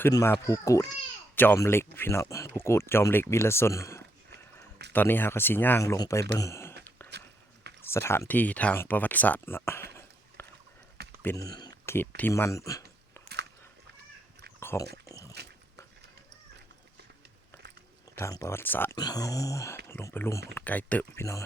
ขึ้นมาภูกุดจอมเหล็กพี่น้องภูกุดจอมเหล็กวิลสนตอนนี้หากสิย่างลงไปเบิ่งสถานที่ทางประวัติศาสตร์นะเป็นเขตที่มั่นของทางประวัติศาสตร์ลงไปลุ่มไกลเติบพี่น้อง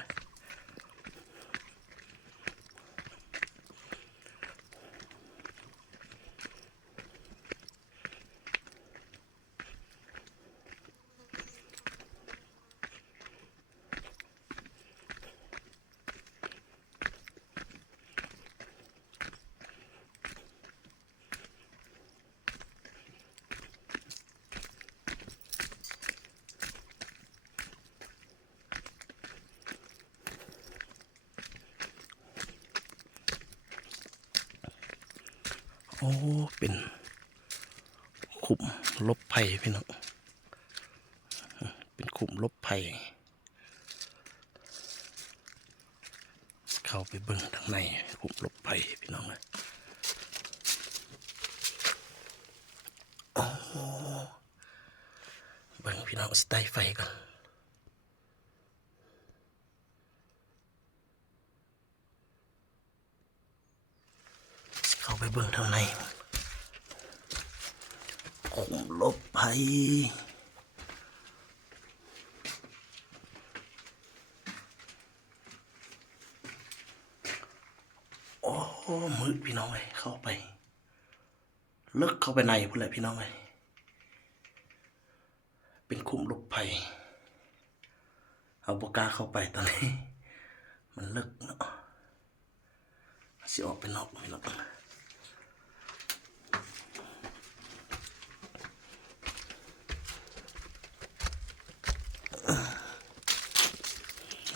โอ้เป็นขุมลบภัยพี่น้องเป็นขุมลบภัยเข้าไปเบิ่งทางในขุมลบภัยพี่น้องเลยเบิ่งพี่น้องสไตล์ไฟก่อนเข้าไปเบิ่งทางในขุมลบภัยโอ้มืดพี่น้องเลยเข้าไปลึกเข้าไปในพุ่นแหละพี่น้องเลยเป็นขุมลบภัยเอาปากกาเข้าไปตอนนี้มันลึกเนาะสิออกไปนอกพี่น้อง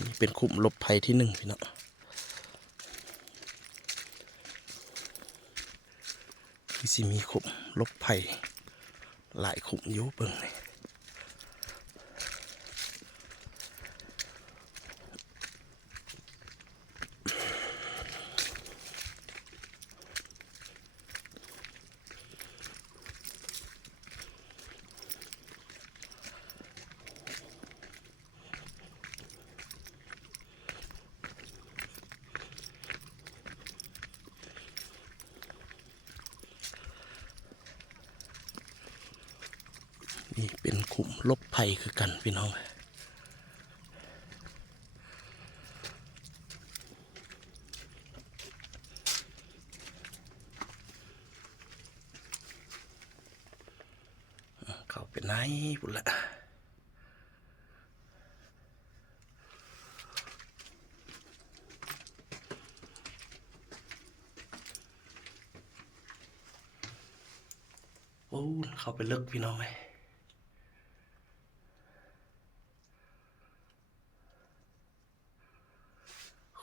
นี่เป็นขุมลบภัยที่หนึ่งพี่น้องที่สิมีขุมลบภัยหลายขุมอยู่เบิ่งเลยนี่เป็นขุมลบภัยคือกันพี่น้องเข้าไปไหนพุ่นละโอ้เข้าไปลึกพี่น้องเลย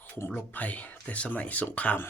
ขุมลบภัยแต่สมัยสงคราม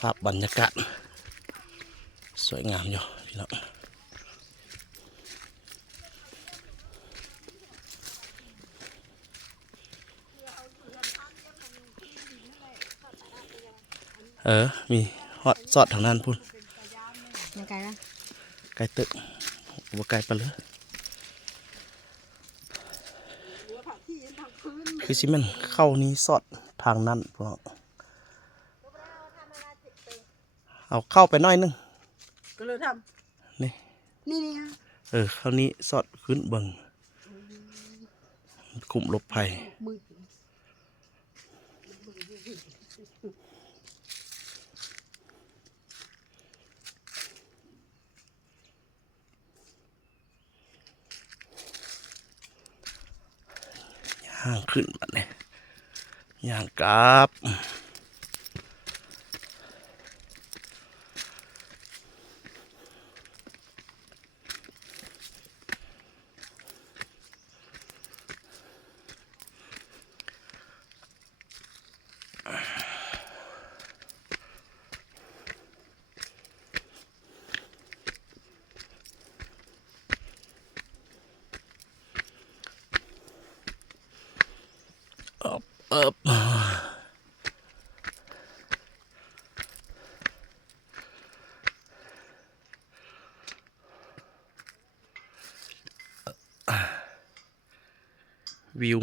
ภาพบรรยากาศสวยงามอยู่พี่น้องมีฮอตซอดทางนั้นพุ่นยังไงนะไกลตึกว่าไกลไปเลยคือสิมันเข้านี้ซอดทางนั้นพวกเอาเข้าไปหน่อยนึงก็เลยทำนี่นี่เข้านี้ซอดขึ้นเบิ่งคุมลบภัยย่างขึ้นแบบนี้ ย่างกลับเอิบวิว